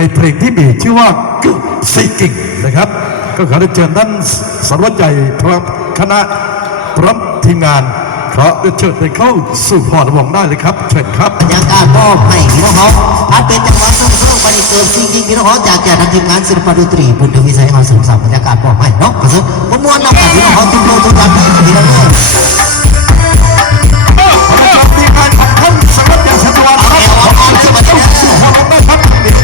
ในเพลงที่มีชื่อว่ากุ๊กซีกิ่งนะครับก็ขอได้เชิญท่านสารวัตรใหญ่พร้อมคณะพร้อมทีมงานขอเชิญให้เข้าสู่พรวงได้เลยครับเชิญครับ บรรยากาศมอบให้พี่น้องเขาอาจเป็นจังหวะส่งๆไปในเกินสิ่งที่พี่น้องเขาจากแก่ทางทีมงานศิลปะดนตรีบุญทวีชัยเขาเสริมสร้างบรรยากาศมอบให้เนาะกระสุนมวนๆนำกับพี่น้องเขาทุกโลกทุกวันให้พี่น้องเลยทีมงานของท่านสารวัตรใหญ่ชัชวาลครับขอเชิญเข้าสู่พรวงได้ครับ